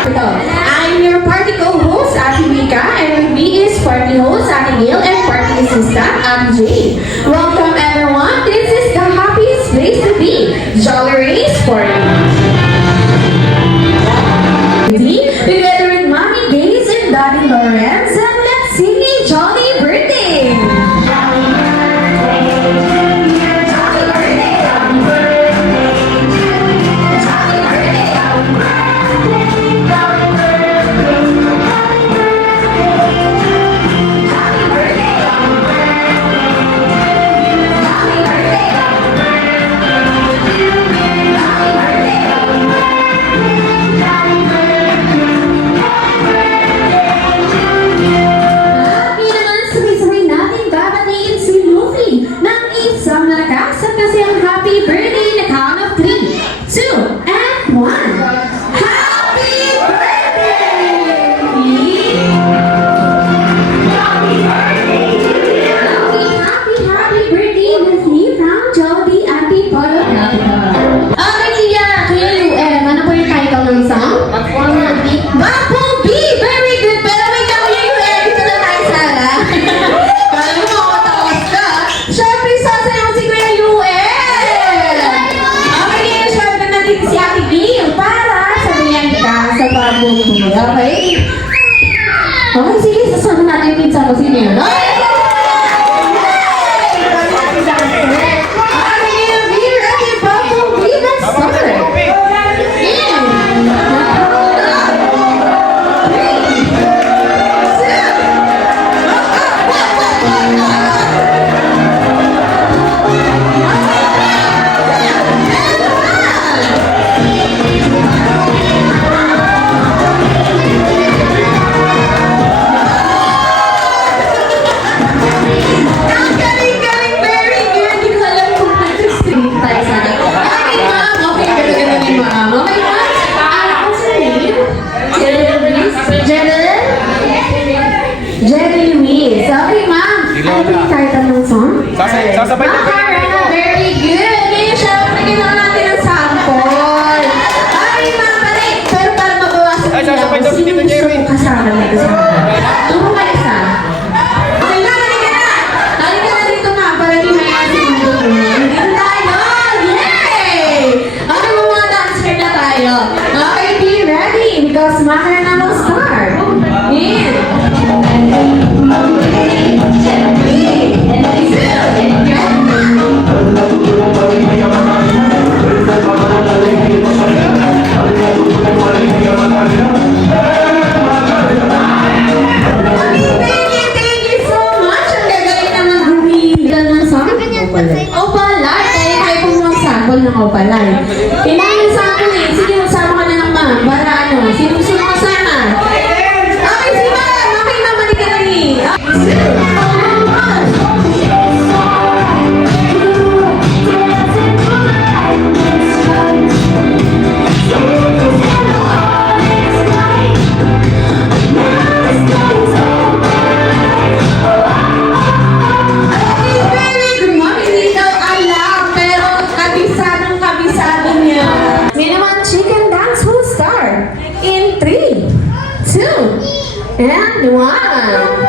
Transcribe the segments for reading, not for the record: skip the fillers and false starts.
Ito, I'm your party co-host, Ate Mika, and with me is party host, Ate Neil, and party assistant, Ate Jane. Welcome everyone, this is the happiest place to be, Jolly Race Party. Together with Mommy Gaze and Daddy Lawrence, and let's sing a jolly birthday! Happy birthday in the count of 3, 2, and 1. Happy birthday! Happy birthday with me from Jody Auntie Polo. Okay, Kuya UM, ano po yung title ng song? Bumblebee! Very good! Pero wait lang, Kuya UM, dito na tayo sana. Kala mo makakatawas ka. Siyempre, sasayaw si Kuya UM! Si Ate Bill para sabihan ka sa Bumblebee. Okay? Okay, sige. Sasama natin yung pinsan ko si Neil. Okay? Be ready, Bumblebee. Let's start. Jenny Louise. Okay, ma'am. Ano yung title ng song? Sasabay na. Very good. Ngayon, syempre, kailangan natin ng sample. Okay, ma'am. Pero para mabawasan Ay, sasabay daw si Tito Jerry. Kasama nito sa akin. Turo ka isa. Okay, ma'am. Halika na. Halika na dito, ma'am. Para di may asin ng dulo. Dito tayo. Yay! Okay, mga dancer na tayo. Okay, be ready. Because Maher na will start. In. Opalay, kaya kayo po mga sample ng Opalay. Kailangan yung sample eh. Sige, magsama ka na ng ma'am. Para ano, sino gusto mo kasama? Okay, si ma'am. Okay, ma'am, mali ka na eh. In 3, 2, and 1.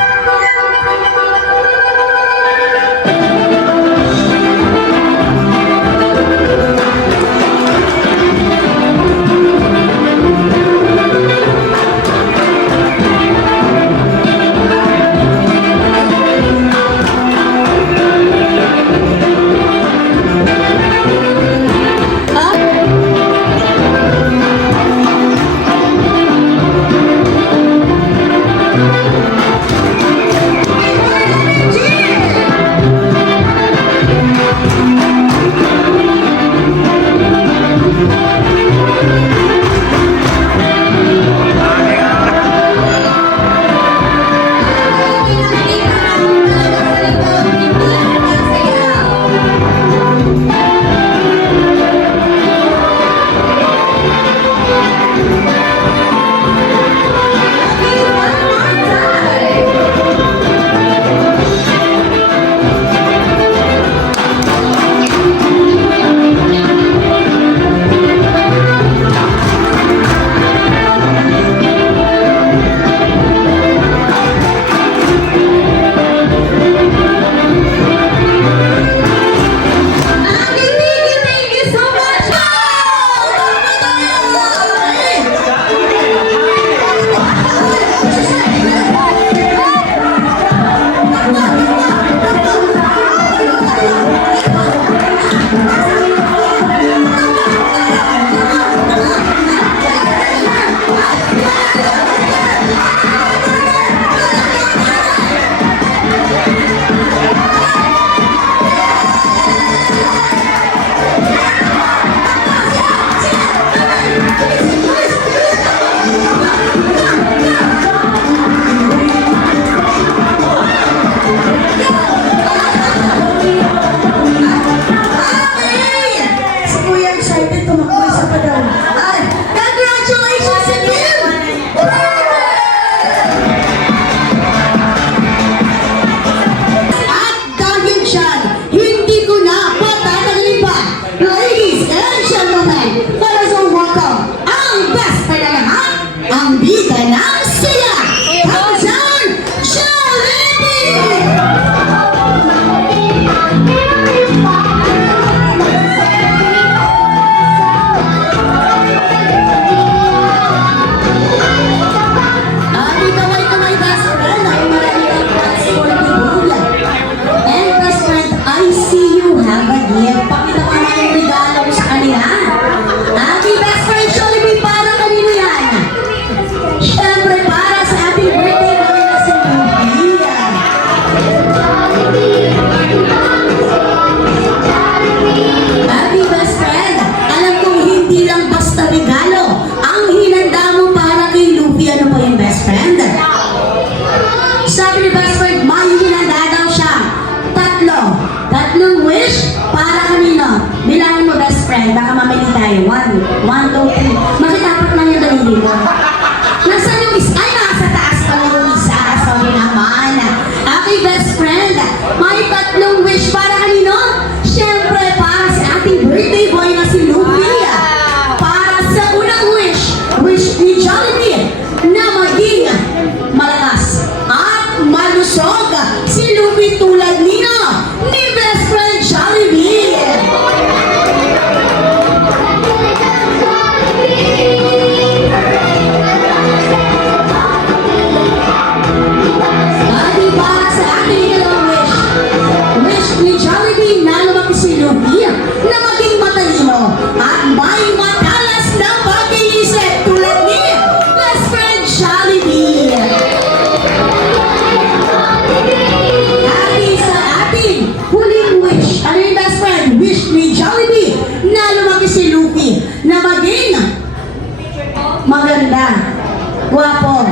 Guwapo.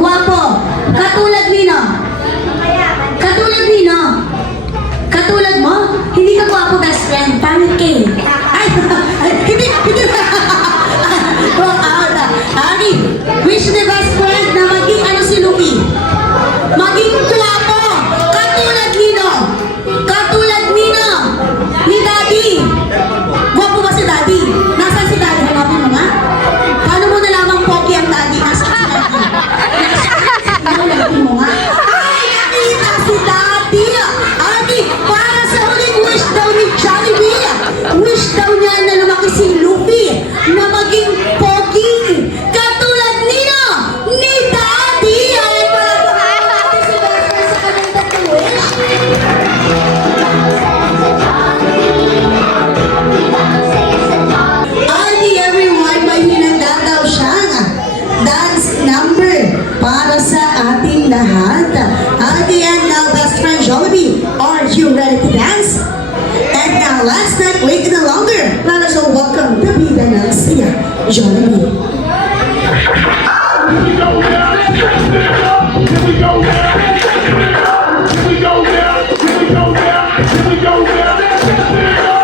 Guwapo. Katulad nino. Katulad nino. Katulad mo, hindi ka guwapo best friend, pangit ka eh. Ay, hindi. Wrong out. Ani, wish the best friend na maging ano si Lupi. Maging guwapo. Katulad nino. Katulad nino. Ni Daddy. Guwapo ba si Daddy? Nasaan si Daddy? Hanapin mo nga. Paano mo nalamang pogi ang Daddy? Nasaan si Daddy? Hanapin mo nga. Ay, nakita si Daddy. Ani, para sa huling wish daw ni Jollibee. Wish daw niya na lumaki si Luffy na maging pogi. Katulad nino. Ni Daddy. Ay, para natin si Daddy sa kanyang tattoo wish. Aldi everyone, may hinanda daw siyang dance number para sa ating lahat. Aldi and now best friend Jollibee, are you ready to dance? And now let's not wait any longer. Let us all welcome the Bida ng Siya, Jollibee. Here we go now. Here we go now. Here we go now. Here we go now. Here we go now.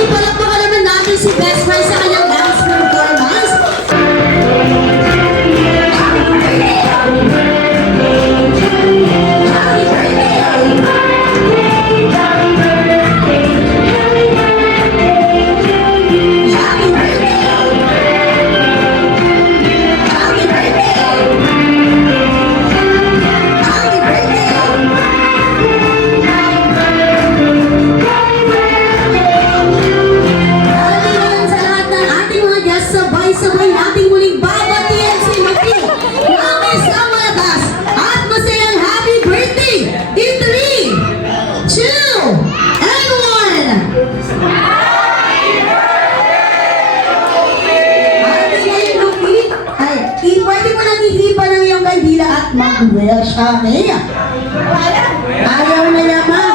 Ipalakpakan naman natin si best friend sa kanyang dance performance. Happy birthday! Happy birthday! Happy birthday! Kalimutan sa lahat ng ating mga guests, sabay-sabay nating muling babatian si Lucky. Nangis ang malakas at masayang happy birthday in 3, 2, and 1! Happy ngayon, Lucky. Ay, pwede mo nang ihipa ng iyong kandila at mag-wish. Okay? Ayaw na naman.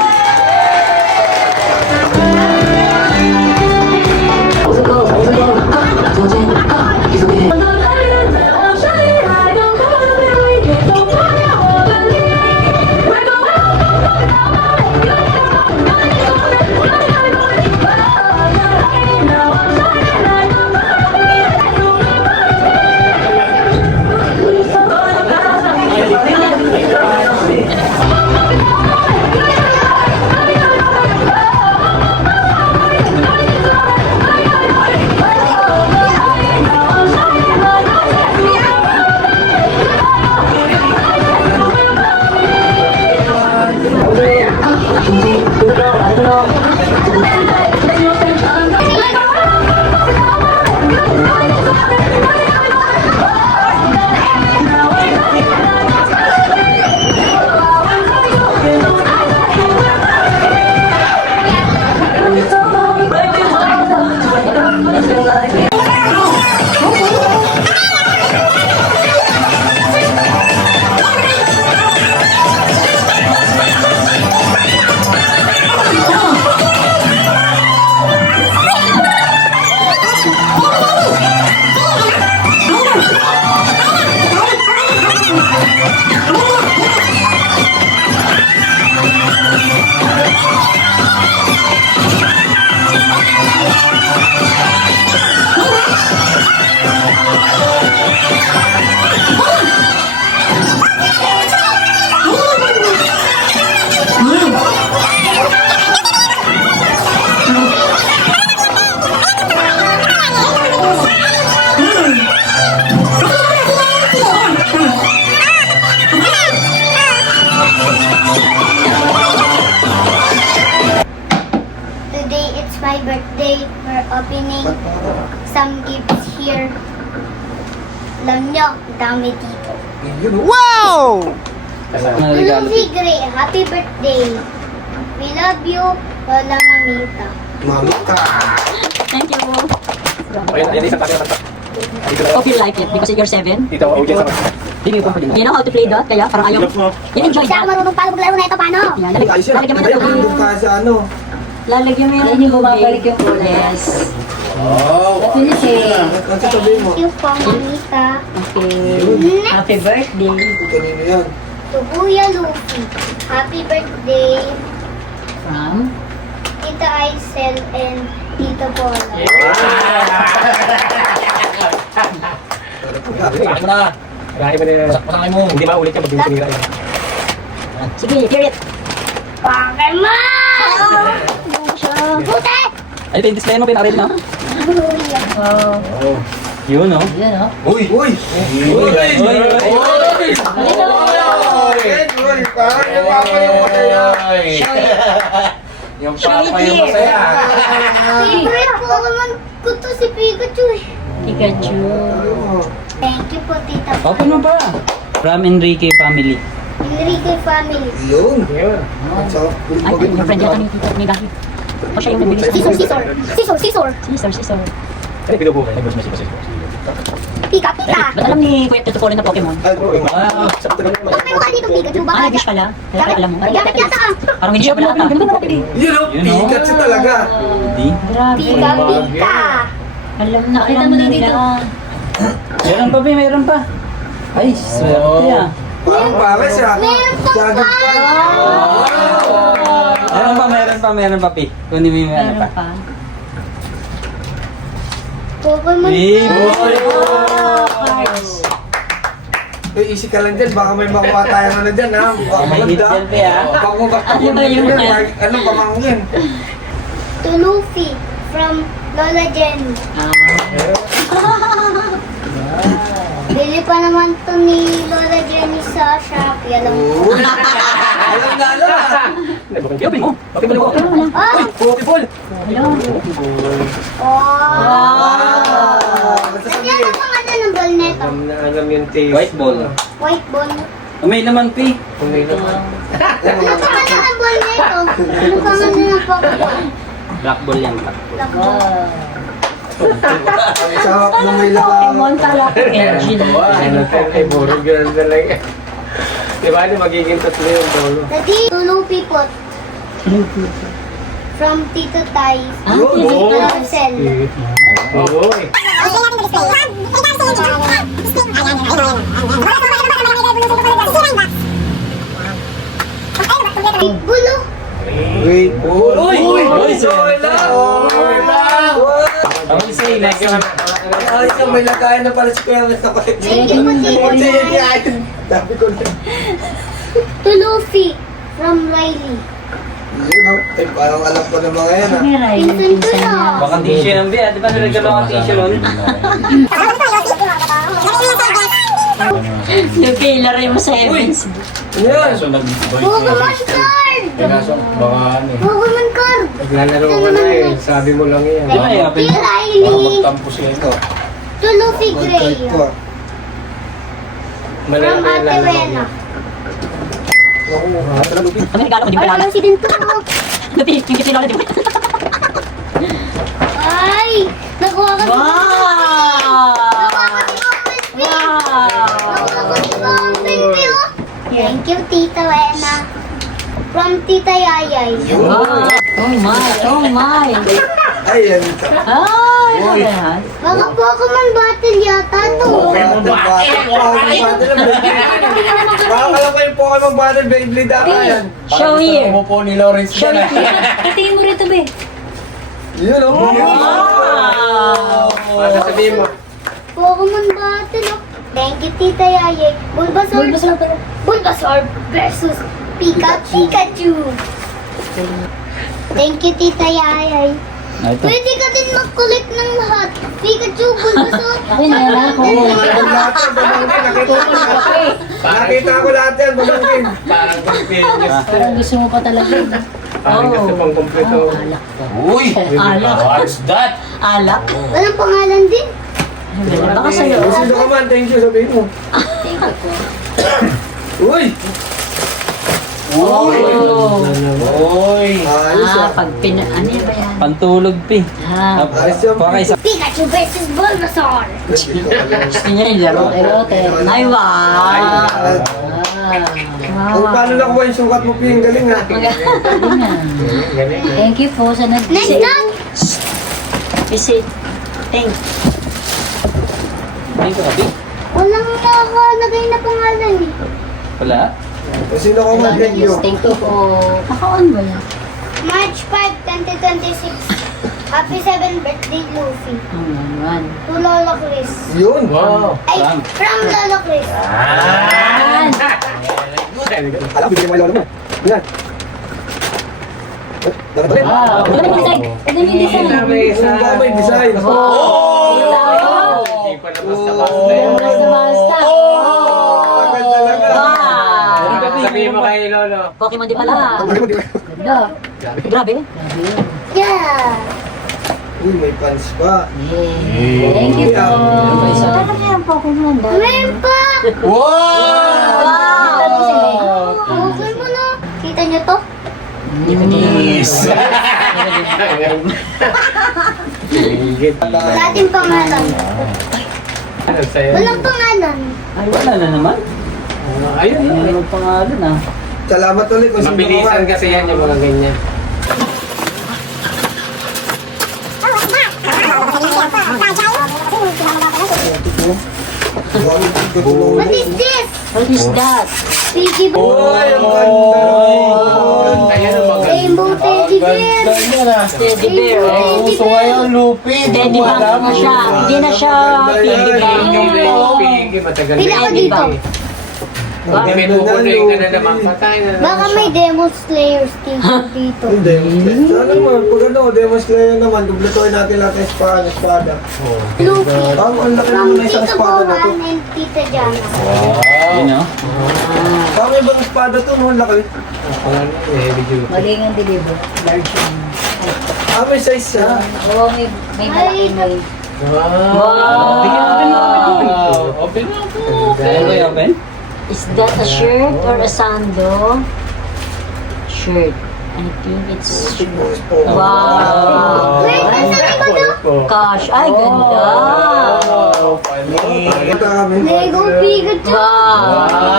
Today it's my birthday. We're opening some gifts here. Alam nyo, dami dito. Lucy Gray, happy birthday. We love you, Lola Mamita. Thank you. Ayan, ayan, isang tabi. Hope you like it because you're 7. Dito, audience ako. You know how to play that? Kaya parang ayaw. You enjoy Kasi ako that. marunong paano maglaro na ito, paano? Yan, lalagyan mo na tubig. Lalagyan mo yan ng bumabalik yung yes. Thank you po, Mamita. Okay. Happy birthday. To Kuya Lucy, happy birthday. From? Tita Aisel and Tita Paula. Sakit mo na. Marami ba na? Sakit mo. Hindi maulit ka pag tinira yun. Sige, hear it. Pokemon! Puti! Ay, ito yung display mo, pinaredy na. Kuya. Oh. Yun, no? Yan, no? Uy! Uy! Yung papa yung masaya. Favorite Pokemon ko to si Pikachu eh. Pikachu. Thank you po, Tita Open mo pa. From Enrique family. Enrique family. Yun. Ay, yung friend yata ni Gahi. O siya yung nagbigay sa Scissor, scissor. Scissor, scissor. Scissor. Ay, pinubuhay. Ay, gusto mo siya. Pika, pika. Ba't alam ni Kuya Tito Colin na Pokemon? Ba't may mukha dito Pikachu? Ah, Baka nag-wish pala. Kaya alam mo. Gamit yata ah. Parang hindi siya pala ata. Ganun ba natin eh? Pikachu talaga. Di. Grabe. Pika, pika. Alam nila. Meron pa, meron pa. Ay, swerte ah. Parang pare siya. Meron pa pa. Meron pa, Pi. Kunin mo yung meron pa. Pokemon. Hey, Cards. Uy, easy ka lang dyan. Baka may makuha tayong ano dyan, ha? Baka May hit maganda. dyan, Pi, ha? Baka mo basta Ano ba yun yan? Anong pamangkin? To Luffy from Lola Jenny. Bili pa naman to ni Lola Jenny sa Shopee. Alam mo. Alam na alam, ha? Open mo. Bakit ba mo? Ah! Pokeball! Oh! Kasi ano pang ano ng ball neto? Na alam yung taste. White ball. White ball. May naman, Pi. Kung may naman. Ano pang ano ng ball neto? Ano pang ano ng Pokeball? Black ball yan. Black ball. Sarap na may lakang. Pokemon pala ko. Engine. Ano ka? Ay, burong ganun talaga. Diba, ano, magiging tatlo yung bolo. Daddy, to Luffy po. From Tito Tay. Ah, Tito Marcel. Oy! Bulo. Wait! Uy! Uy! Sola! Ang say, next one. Ay, may lagayan na pala si Kuya Wes na kulit. Thank you po, Tito. Sabi ko na. To Luffy. From Riley. Yun, oh. Ay, parang alam ko na mga yan, ha? Pinsan ko na. Baka tissue ng Pi, ah. Di ba nilagyan ako ng tissue nun? Lupi, laray mo sa heavens. Yan! Pokemon card! Pokemon card! Naglalaro ko na eh. Sabi mo lang yan. Ay, Thank you, Riley. Magtampos yan. To Luffy Gray. From Ate Wena. Ang regalo ko, di ba Ay, lalo? si din to. Lupi, yung kasi lola, di ba? Ay! Nakuha ka si Wow! Nakuha ko si Bumblebee, oh. Thank you, Tita Wena. From Tita Yayay. Wow! Oh my! Ayan. Ay! Mga Pokemon battle yata to. Pokemon Battle. Baka kala ko yung Pokemon Battle, Beyblade ata yan. Show here. Umupo ni Lawrence Show dyan here. Tingin mo rito, be. Yun o. Ano sabihin mo? Pokemon battle. Oh. Thank you, Tita Yayay. Bulbasaur versus Pikachu. Thank you, Tita Yayay. Ito. Pwede ka din mag-collect ng lahat. Pikachu, Bulbasaur. Akin na yan ako. Lahat yan, Balangkin. Nakita ko lahat yan, Balangkin. Parang Pilipinas. Parang gusto mo pa talaga. Parang kasi pang kompleto. Alak to. Uy! Alak. What's that? Alak. Walang pangalan din. Baka sa'yo. Kung sino ka man, thank you, sabihin mo. Uy! Uy! Oh. Uy! Ayos ah. Pag ano ba yan? Pantulog, pi. Ayos yan. Pakay sa... Pikachu versus Bulbasaur. Gusto niya yung laro. Erote. Ay, wow. Kung paano nakuha yung sukat mo, Pi, ang galing ha. Galing. Thank you po sa Next nag-visit. up. Visit. Thanks. Dito ka, pi. Walang nakalagay na pangalan eh. Wala? Kung sino ka man, thank you. Thank you po. Kakaon ba yan? March 5, 2026. Happy 7th birthday, Luffy. Ang naman. To Lola Chris. Yun. Wow. Ay, From? from Lola Chris. Alam, bibigyan mo yung lolo mo. Yan. Dapat ulit. Wow. Ano yung design? Ano yung design? Yung ba may design? Hindi ko na basta-basta yun. Basta-basta. Tagal talaga. Wow. Sabihin mo kay Lolo. Pokemon di pala. Di ba? Ganda. Grabe. Yeah. Uy, may pants pa. Thank you po. Ano kaya ang Pokemon? Meron pa. Wow! Okay mo na. Kita niyo to? Yes! Hingit. Wala ating pangalan. Ano sa'yo? Walang pangalan. Ay, wala na naman. Ayun. Ano ang pangalan ah? Salamat ulit kung sino ka Mabilisan man. kasi yan yung mga ganyan. What is this? What is that? Piggy bank. Uy, ang ganda. Ayan ang mga Rainbow teddy bear. Teddy bear. Rainbow teddy bear. Teddy bang na siya. Hindi na siya teddy bang. Pigi, matagal Pila ka dito. Hindi may pupuloy ka na naman. Patay na naman Baka may Demon Slayer sticker dito. Hindi. Sana naman, pag ano, Demon Slayer naman, dubletuhin natin lahat ng espada. Luffy. Ang laki From naman ng isang Tita espada na to. Gohan and Tita Jana. Yun o. Parang may ibang espada to, no? Ang laki. Heavy duty. Maling ang deliver. Large yan. Ah, may size siya. Oo, may malaki may. Wow! Bigyan natin yung open mo. Ano yung open? Is that a shirt or a sando? Shirt. I think it's shirt. Wow. Wait, nasa ba to? Gosh, ay ganda. Wow! Funny. Ito kami. Lego Pikachu.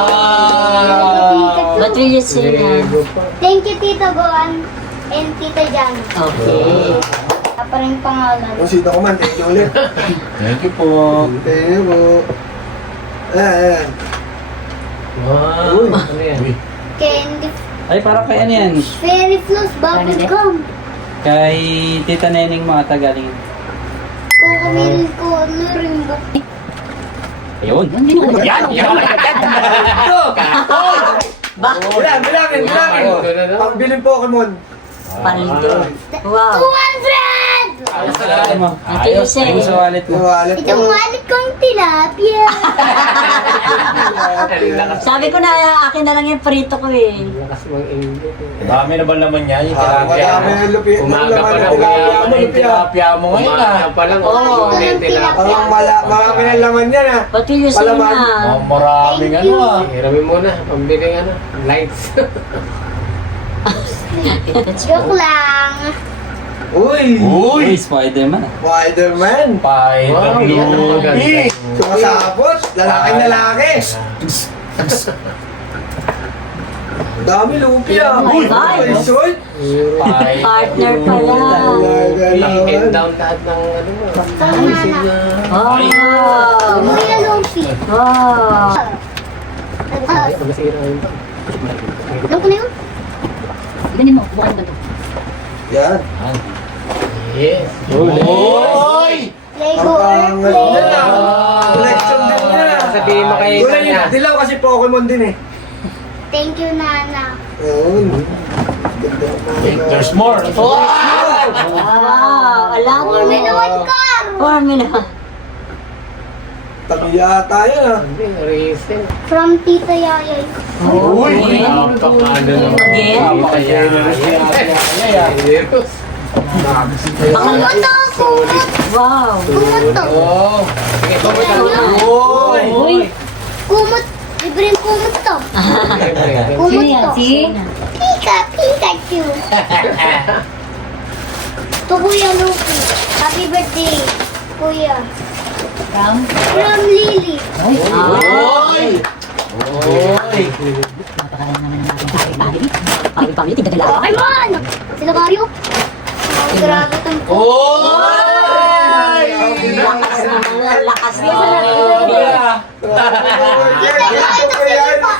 Wow. What will you say na? Thank you, Tita Gohan and Tita Jana. Okay. Wala pa rin pangalan. Kung sino ka man, thank you ulit. Thank you po. Thank you po. Ayan. Wow! Ano yan? Candy Ay, parang kay ano yan? Fairy Floss Bubblegum. Kay Tita Neneng mga tagaling. Kukumilin ko, luring ba? Ayun. Yan! Bilangin. Ang biling Pokemon. Paldo. Wow. 200! Ayos mo. Ate Jose. Ayos sa wallet Yung mo. wallet Itong mo. wallet kong tilapia. Sabi ko na, akin na lang yung prito ko eh. Lakas mong inggit. Dami na ba naman yan? Yung Madami yung lupit. Umaga pa lang. Tilapia mo, lupia. tilapia mo ngayon ah. Umaga pa lang. Oo. May tilapia. Parang marami ng laman yan ah. What will you say Palaman. na? Maraming Thank ano you. ah. Hiramin muna. Pambiling ano. Lights. Joke lang. Uy! Uy! Spider-Man ah. Spider-Man! Wow, yan ang maganda. Sumasapot! Lalaking lalaki! Dami lupi ah. Oh my God. Ay, short. Partner pala. Up and down lahat ng ano mo. Wow. Kuya Luffy. Wow. Ay, masira yun pa. Alam ko na yun. Ganin mo, bukan mo to. Yan. Yes. Lego Ang airplane. collection din niya. Sabihin mo kay Wala Nanya. yun. Dilaw kasi Pokemon din eh. Thank you, Nana. Ayun. There's more. Wow. Alam mo. Formula 1 car. Formula. Tatlo yata yun ah. Recent. From Tita Yayay. Uy. Napaka-ano naman. Again? Napaka-generous. Kumuto! Wow. Kumuto! Oh. Sige, pumunta na. Uy. Kumot! Libreng kumot to. Sino yan? Si? Pikachu! To Kuya Luffy. Happy birthday, Kuya. From? From Lily. Oy. Napakalan naman ng ating pari-pari. Pari-pari, tigdadala. Ay, man! Sila Mario? Oh, grabe itong Lakas naman. Lakas Kita niyo, ito sila pa.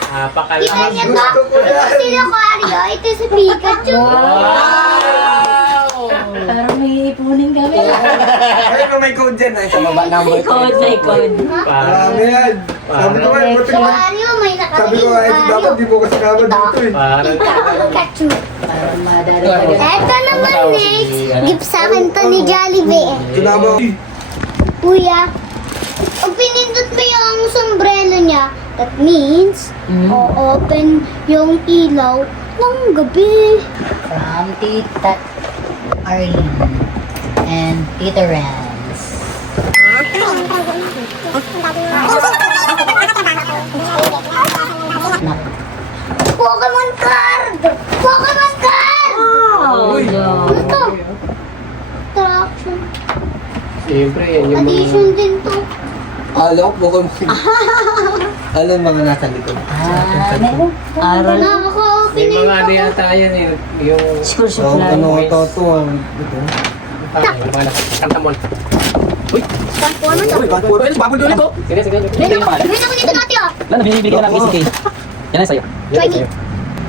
Kita niyo to? Ito sila Mario. Ito si Pikachu. Parang may ipunin kami. Ay, may code dyan ay sa baba number. May code. Marami yan. Sabi ko ay, buti naman. Mario, may Sabi ko nakalagay ay, Mario. dapat di mo kasi kama dito eh. Pikachu. Parang madadagdagan. Eto naman next. Gift sa akin to ni Jollibee. Kinaba. Kuya, pag pinindot mo yung sombrero niya, that means, o-open yung ilaw ng gabi. From Tita Arlene and Tita Rans. Pokemon card! Pokemon card! Wow! Ano to? Attraction. Siyempre, yan yung mga... Addition din to. Alok, Pokemon. Ano yung mga nasa likod? Meron. Aral. Nakaka-open May na mga ano yung yata yan eh. Yung... School So, supply. ano ito ito? Yung mga kantamon. transformer to. Babod ulit ko. Sige, sige. Rin ako dito natin ah. Wala, binibili ka ng PCK. Yan na sa'yo. Try me.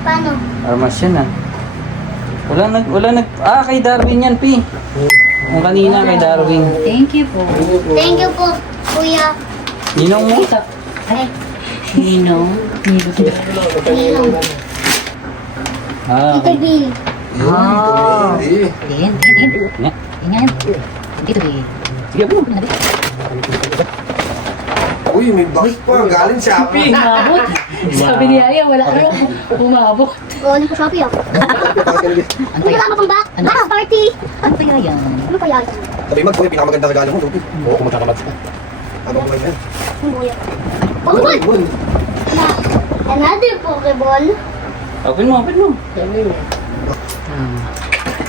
Paano? Armas yan ah. Kay Darwin yan, Pi. Yung kanina kay Darwin. Thank you po. Thank you po, Kuya. Ninong mo? Ay. Ninong. Ninong. Ah, Tito okay. Bill. Oh. Hindi. Din. Nga. Yan. Dito din. Sige, po. Uy, may box pa. Galing Shopee. Umabot. Sabi ni Aya, wala ano. Umabot. Galing ko Shopee ah. Ano May kaya? kasama pang back. Ah, party. Ano kaya yan? Ano kaya ito? Sabi mag, uy, pinakamaganda regalo mo. Lupi. Oo, kumunta ka ba? Habang buhay yan. Ang buya. Pokeball! Another Pokeball. Open mo.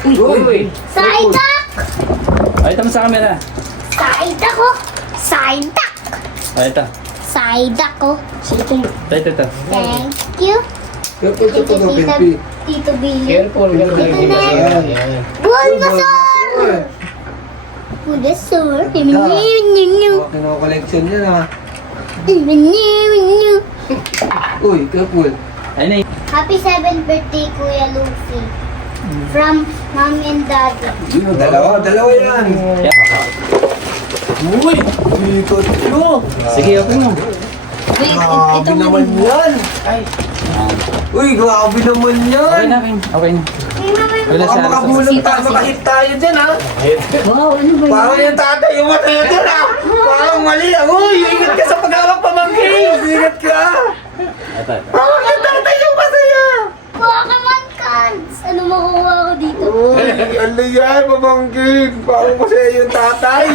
Uy! Psyduck! Ay, ito mo sa camera. Psyduck ko! Psyduck! Ay, ito. Psyduck ko. Sige. Ito. Thank you. Careful sa Tito pag-open. Tito Billy. Careful, careful. Ito na. Yan. Bulbasaur! Bulbasaur. Kino-collection yan ah. Uy, careful. Ayun na yun. Happy 7th birthday, Kuya Luffy. From Mom and Daddy. Dalawa yan. Uy, ikot nyo. Sige, open mo. Wait, Grabe naman yan. Uy, grabe naman yan. Okay na. Wala Baka sa makabulong tayo, makahit tayo dyan ha. Wow, ano ba Parang yung tatay, yung mata na dyan ha. Parang mali ha. Uy, ingat ka sa paghawak pamangkin. Ingat ka. Ito. Parang yung tatay yung masaya. Pokemon cards! Ano makuha ko dito? Uy, ano yan, pamangkin. Parang masaya yung tatay.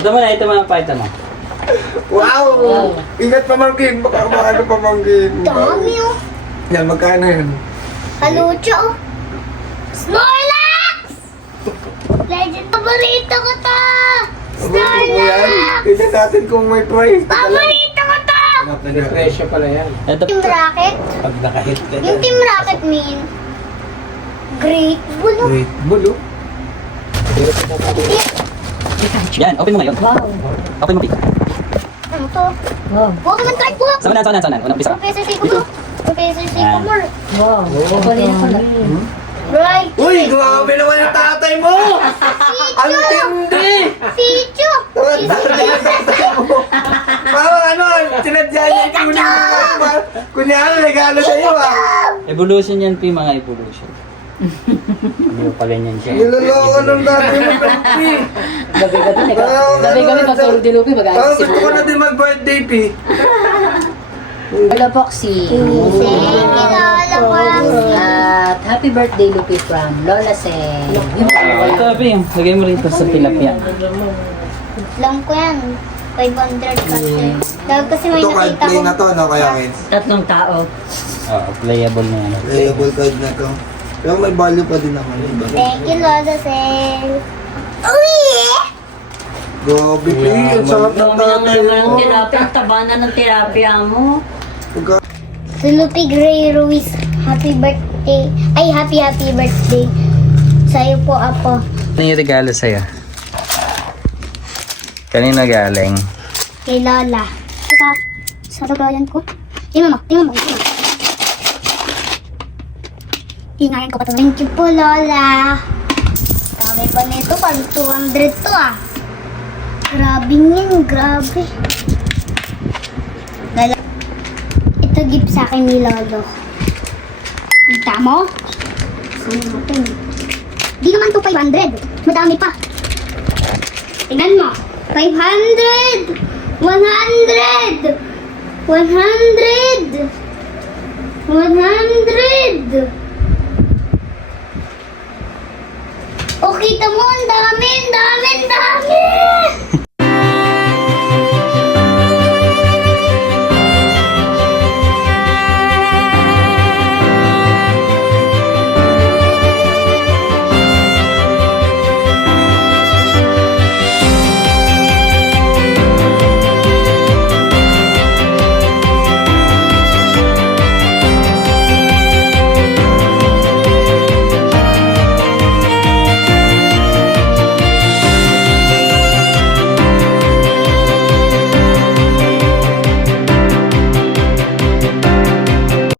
Ito mo na, ito mga pakita mo. Wow. Ingat pamangkin, baka maano pamangkin. Dami oh. Yan, magkano yan? Halucho oh. Snorlax! Legend paborito ko to! Paborito mo yan. Snorlax! Tignan natin kung may price. Paborito ko to! Hanap na Presyo pala yan. Ito, Team Rocket? Pag nakahit ka Yung Team Rocket mean Great Bull. Great Bull, oh. yan, open mo ngayon. Wow. Open mo, Pi. Ano to? Wow. Huwag naman kahit po. Saan na? Unang umpisa. Professor Seiko to. Professor Seiko more. Wow. Kapali na pala. Right. Uy, grabe naman yung tatay mo! Ang tindi! Pichu. Parang ano, sinadya niya yung kunin mo. Kunyari, regalo sa'yo ah. Evolution yan, Pi, mga evolution. Hindi pa ganyan siya. Niloloko ng dati mo, Pi. Gabi-gabi patulog din Lupi, Parang mag-ayos gusto ko na din mag-birthday, Pi. Hello, Foxy. Kilala ko lang siya. At happy birthday, Lupi, from Lola Sen. Ito, Pi, lagay mo rito sa tilapia. Alam ko yan. 500 kasi. Dahil kasi may Ito card nakita ko. play na to, no, kaya kids? Tatlong tao. Oo, playable na yan. Playable card na to. Pero may value pa din naman. Thank you, Lola Sen. Oh yeah! Grabe, Pi. Ang sarap ng tatay mo. Tilapia, ang taba na ng tilapia mo. Si Lupi Gray Ruiz, happy birthday. Ay, happy birthday. Sa'yo po, Apo. Ano yung regalo sa'yo? Kanina galing. Kay Lola. Sa lagayan ko. Tingnan mo. Ingayan ko pa ito. Thank you po, Lola. Dami pa nito. Parang 200 to ah. Grabe yan. Grabe. Lola. Ito gift sa akin ni Lolo. Kita mo? Saan natin? Di naman to 500. Madami pa. Tingnan mo. 500! 100! 100! 100! O, kita mo, ang dami!